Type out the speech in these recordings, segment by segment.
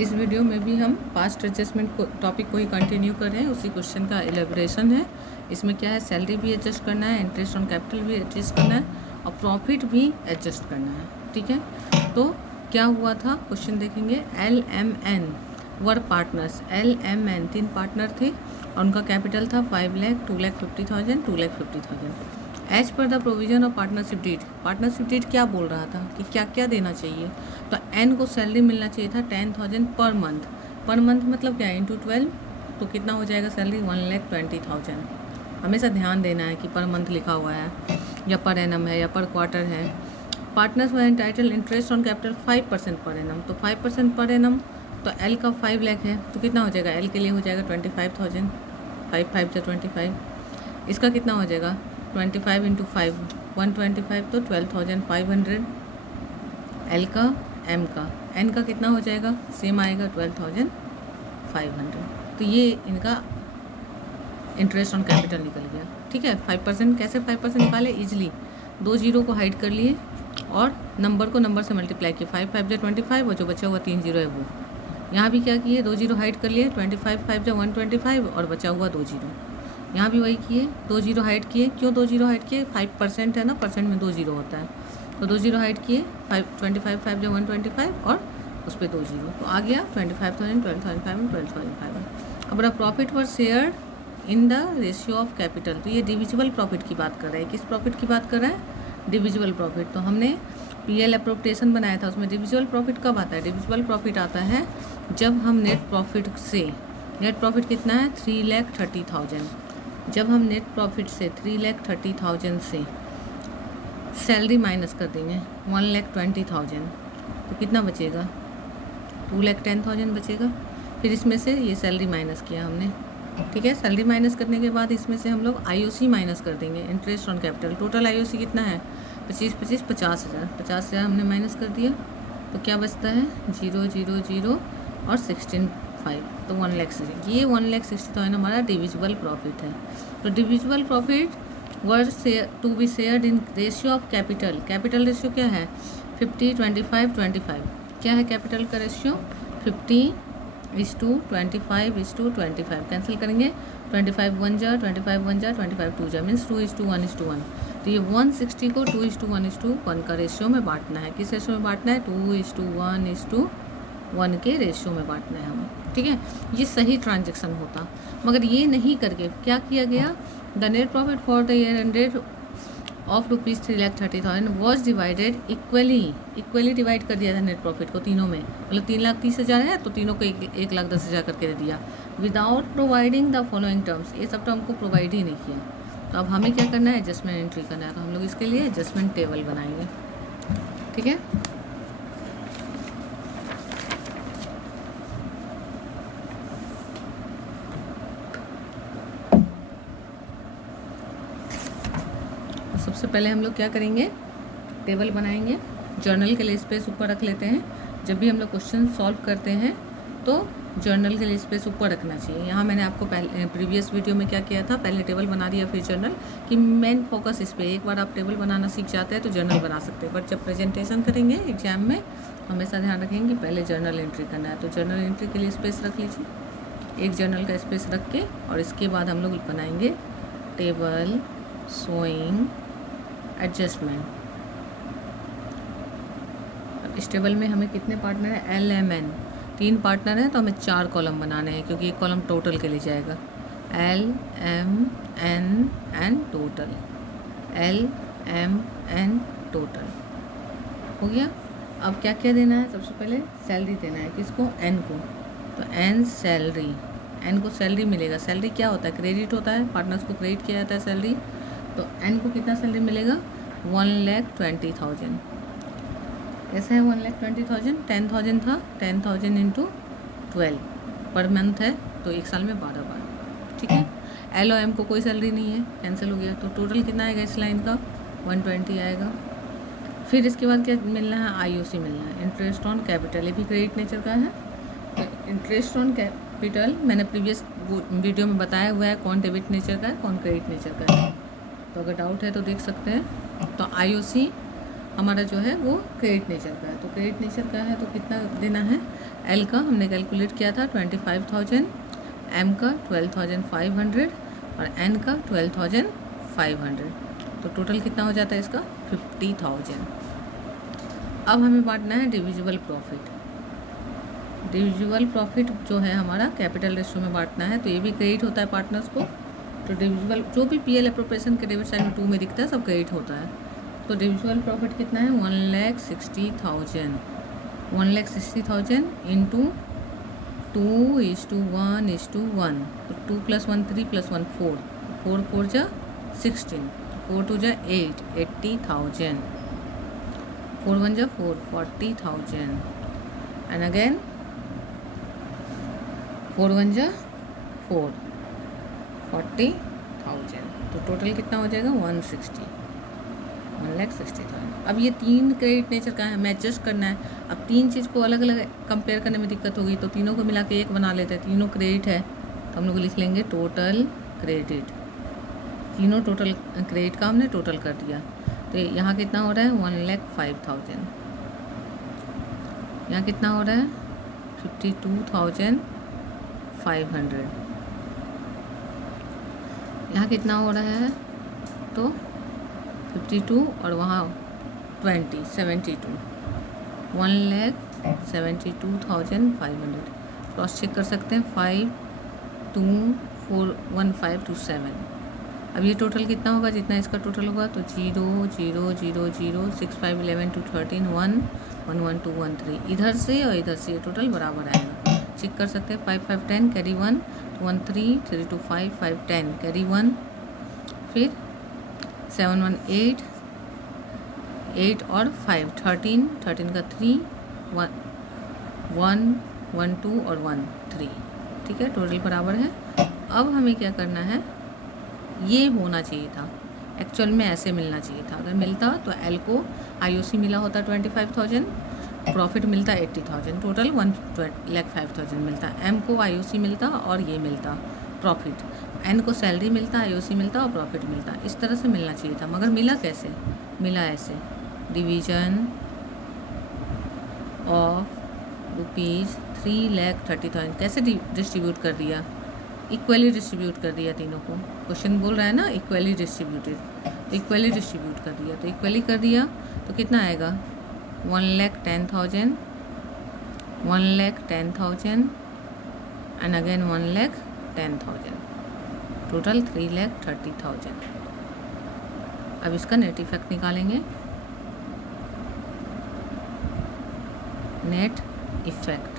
इस वीडियो में भी हम पास्ट एडजस्टमेंट को टॉपिक को ही कंटिन्यू कर रहे हैं, उसी क्वेश्चन का एलेबोरेशन है। इसमें क्या है, सैलरी भी एडजस्ट करना है, इंटरेस्ट ऑन कैपिटल भी एडजस्ट करना है और प्रॉफिट भी एडजस्ट करना है। ठीक है, तो क्या हुआ था क्वेश्चन देखेंगे। LMN were partners. LMN 3 partner थे और उनका कैपिटल था 5 lakh, 2,50,000, 2,50,000। As per the provision of partnership deed. Partnership deed क्या बोल रहा था कि क्या क्या देना चाहिए, तो एन को सैलरी मिलना चाहिए था 10,000 पर मंथ। पर मंथ मतलब क्या है, इंटू 12, तो कितना हो जाएगा सैलरी, 1,20,000। हमेशा ध्यान देना है कि पर मंथ लिखा हुआ है या पर एनम है या पर क्वार्टर है। Partners were entitle interest on capital 5% per annum, तो 5% पर एनम, तो एल का 5 लाख है तो कितना हो जाएगा, एल के लिए हो जाएगा 25,000, 5 से 25। इसका कितना हो जाएगा 25 इंटू 5, 125, तो 12,500। एल का, एम का, एन का कितना हो जाएगा, सेम आएगा 12,500। तो ये इनका इंटरेस्ट ऑन कैपिटल निकल गया। ठीक है, 5%। कैसे 5% निकाले, इजली 2 जीरो को हाइड कर लिए और नंबर को नंबर से मल्टीप्लाई किए, 5 5 जो 25 और जो बचा हुआ 3 जीरो है वो। यहाँ भी क्या किए, 2 जीरो हाइड कर लिए, 25 5 जो 125 और बचा हुआ 2 जीरो। यहाँ भी वही किए, 2 जीरो हाइड किए। क्यों 2 जीरो हाइड किए, 5% है ना, परसेंट में 2 जीरो होता है, तो 2 जीरो हाइड किए, 25 5 जो 125 और उस पर 2 जीरो, तो आ गया 25,000, 12,500, 12,500। अब profit were share in the ratio of capital, तो ये डिविजिबल प्रॉफिट की बात कर रहा है। किस प्रॉफिट की बात कर रहा है, डिविजिबल प्रॉफिट। तो हमने PL अप्रोप्रिएशन बनाया था, उसमें डिविजिबल प्रॉफिट कब आता है, डिविजिबल प्रॉफिट आता है जब हम नेट प्रॉफिट से, नेट प्रॉफिट कितना है 3,30,000, जब हम नेट प्रॉफिट से 3,30,000 से सैलरी माइनस कर देंगे 1,20,000, तो कितना बचेगा, 2,10,000 बचेगा। फिर इसमें से ये सैलरी माइनस किया हमने। ठीक है, सैलरी माइनस करने के बाद इसमें से हम लोग IOC माइनस कर देंगे, interest on capital. Total IOC कितना है, 25 25 50,000, 50,000 हमने माइनस कर दिया, तो क्या बचता है 0 0 0 और 16 5, तो 1,60,000। ये 1,60,000 हमारा डिविजिबल प्रॉफिट है। तो divisible profit were to be shared in ratio of capital. Capital ratio क्या है 50 25 25। क्या है कैपिटल का रेशियो 50:25:25। कैंसिल करेंगे, 25 1 जा, 25 1 जा, 25 2 जा, मीन्स 2:1:1। तो ये 160 को 2:1:1 का रेशियो में बांटना है। किस रेशियो में बांटना है, 2:1:1 के रेशियो में बांटना है हमें। ठीक है, ये सही ट्रांजेक्शन होता, मगर ये नहीं करके क्या किया गया, the net profit for the year ended of ₹3,30,000 was divided equally divide कर दिया था नेट प्रॉफिट को तीनों में, मतलब 3,30,000 है तो तीनों को 1,10,000 करके दे दिया, without providing the following terms. ये सब टर्म को प्रोवाइड ही नहीं किया। तो अब हमें क्या करना है, एडजस्टमेंट एंट्री करना है, तो हम लोग इसके लिए एडजस्टमेंट टेबल बनाएंगे। ठीक है, सबसे पहले हम लोग क्या करेंगे, टेबल बनाएंगे। जर्नल के लिए स्पेस ऊपर रख लेते हैं। जब भी हम लोग क्वेश्चन सॉल्व करते हैं तो जर्नल के लिए स्पेस ऊपर रखना चाहिए। यहाँ मैंने आपको पहले प्रीवियस वीडियो में क्या किया था, पहले टेबल बना दिया फिर जर्नल, कि मेन फोकस इस पर। एक बार आप टेबल बनाना सीख जाते हैं तो जर्नल बना सकते हैं, बट जब प्रेजेंटेशन करेंगे एग्जाम में हमेशा ध्यान रखेंगे पहले जर्नल एंट्री करना है। तो जर्नल एंट्री के लिए स्पेस रख लीजिए, एक जर्नल का स्पेस रख के, और इसके बाद हम लोग बनाएंगे टेबल शोइंग एडजस्टमेंट। अब इस टेबल में हमें कितने पार्टनर हैं, LMN 3 पार्टनर हैं, तो हमें 4 कॉलम बनाने हैं, क्योंकि एक कॉलम टोटल के लिए जाएगा। LMN टोटल, LMN टोटल हो गया। अब क्या क्या देना है, सबसे पहले सैलरी देना है, किसको, N को, तो N सैलरी, N को सैलरी मिलेगा। सैलरी क्या होता है, क्रेडिट होता है, पार्टनर्स को क्रेडिट किया जाता है सैलरी। तो N को कितना सैलरी मिलेगा, 1,20,000। कैसे है 1,20,000, 10,000 था, 10,000 इंटू 12 पर मंथ है, तो एक साल में 12 बार। ठीक है, L और M को कोई सैलरी नहीं है, कैंसिल हो गया, तो टोटल कितना आएगा इस लाइन का 120 आएगा। फिर इसके बाद क्या मिलना है, IOC मिलना है, इंटरेस्ट ऑन कैपिटल, ये भी क्रेडिट नेचर का है। तो इंटरेस्ट ऑन कैपिटल मैंने प्रीवियस वीडियो में बताया हुआ है, कौन डेबिट नेचर का है कौन क्रेडिट नेचर का है, तो अगर डाउट है तो देख सकते हैं। तो IOC हमारा जो है वो क्रेडिट नेचर का है, तो क्रेडिट नेचर का है तो कितना देना है, एल का हमने कैलकुलेट किया था 25,000, एम का 12,500 और एन का 12,500। तो टोटल कितना हो जाता है इसका 50,000। अब हमें बांटना है डिविजिबल प्रॉफिट। डिविजिबल प्रॉफिट जो है हमारा कैपिटल रेशियो में बांटना है, तो ये भी क्रेडिट होता है पार्टनर्स को। तो डिविजिबल जो भी पीएल एप्रोप्रिएशन के डेबिट साइड में 2 में दिखता है सब क्रेडिट होता है। तो डिविजिबल प्रॉफिट कितना है 1,60,000। 1,60,000 इंटू 2:1:1। तो 2 + 1 3 + 1 4, 4 4 जा 16, 4 2 जा 8, 80,000, 4 1 जा 4, 40,000 एंड अगेन 4 1 जा 4, 40,000। तो टोटल कितना हो जाएगा 1,60,000। अब ये 3 क्रेडिट नेचर का है, हमें एडजस्ट करना है। अब 3 चीज़ को अलग अलग कंपेयर करने में दिक्कत होगी, तो तीनों को मिला के एक बना लेते हैं। तीनों क्रेडिट है तो हम लोग लिख लेंगे टोटल क्रेडिट। तीनों टोटल क्रेडिट का हमने टोटल कर दिया। तो यहाँ कितना हो रहा है 1,05,000। यहाँ कितना हो रहा है 52,500। यहाँ कितना हो रहा है तो 52 और वहाँ 20, 72, 1,72,500। क्रॉस चेक कर सकते हैं 5 2 4 1 5 2 7। अब ये टोटल कितना होगा, जितना इसका टोटल होगा तो 0 0 0 0 6 5 11 2 13 1 1 1 2 1 3। इधर से और इधर से ये टोटल बराबर आएगा। चेक कर सकते हैं 5 5 10 कैरी 1 1 3 3 2 5 5 10 कैरी 1, फिर 7 1 8 8 और 5 13 13 का 3 1 1 1 2 और 1 3। ठीक है, टोटल बराबर है। अब हमें क्या करना है, ये होना चाहिए था एक्चुअल में, ऐसे मिलना चाहिए था। अगर मिलता तो एल को आईओसी मिला होता 25,000, प्रॉफिट मिलता 80,000, टोटल 1,05,000 मिलता। एम को आईओसी मिलता और ये मिलता प्रॉफिट, एन को सैलरी मिलता, आईओसी मिलता और प्रॉफिट मिलता। इस तरह से मिलना चाहिए था, मगर मिला कैसे, मिला ऐसे डिवीजन ऑफ ₹3,30,000। कैसे डिस्ट्रीब्यूट कर दिया, इक्वली डिस्ट्रीब्यूट कर दिया तीनों को। क्वेश्चन बोल रहा है ना इक्वली डिस्ट्रीब्यूटेड, तो इक्वली डिस्ट्रीब्यूट कर दिया। तो इक्वली कर दिया तो कितना आएगा 1,10,000, 1,10,000 एंड अगेन 1,10,000, टोटल 3,30,000। अब इसका नेट इफेक्ट निकालेंगे, नेट इफेक्ट।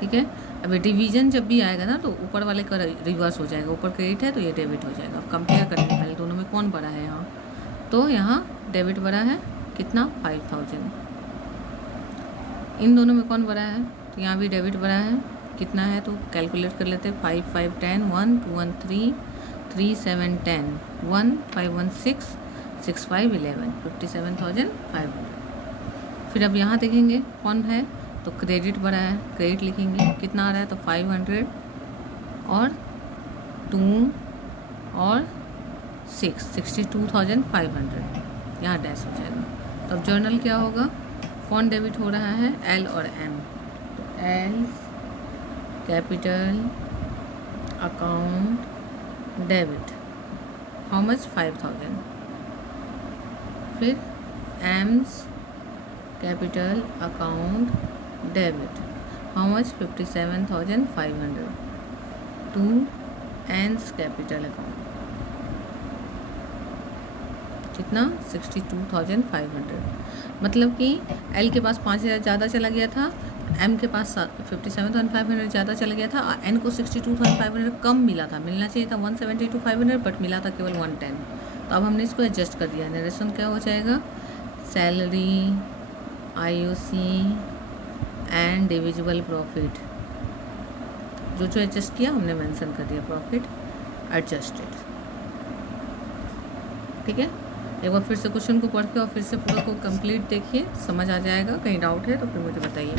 ठीक है, अभी डिवीजन जब भी आएगा ना तो ऊपर वाले का रिवर्स हो जाएगा, ऊपर क्रेडिट है तो ये डेबिट हो जाएगा। अब कंपेयर करेंगे पहले दोनों में कौन बड़ा है यहाँ, तो यहाँ डेबिट बड़ा है कितना 5,000। इन दोनों में कौन बड़ा है, तो यहाँ भी डेबिट बड़ा है कितना है, तो कैलकुलेट कर लेते हैं 5 5 10 1 2 1 3 3 7 10 1 5 1 6 6 5 11 57,500। फिर अब यहाँ देखेंगे कौन है, तो क्रेडिट बड़ा है, क्रेडिट लिखेंगे कितना आ रहा है, तो 500 और 2 और 6 62,500, यहाँ डैश हो जाएगा। तो अब जर्नल क्या होगा, कौन डेबिट हो रहा है, एल और एम। तो L capital account debit how much 5,000, फिर M's capital account debit how much 57,500 to N's capital account कितना 62,500। मतलब कि एल के पास 5,000 ज़्यादा चला गया था, एम के पास 57,500 ज़्यादा चला गया था, और एन को 62,500 कम मिला था। मिलना चाहिए था 172,500 बट मिला था केवल 110। तो अब हमने इसको एडजस्ट कर दिया। नरेशन क्या हो जाएगा, salary, IOC and divisible profit, जो जो एडजस्ट किया हमने मेंशन कर दिया, प्रॉफिट एडजस्टेड। ठीक है, एक बार फिर से क्वेश्चन को पढ़ के और फिर से पूरा को कंप्लीट देखिए, समझ आ जाएगा। कहीं डाउट है तो फिर मुझे बताइए।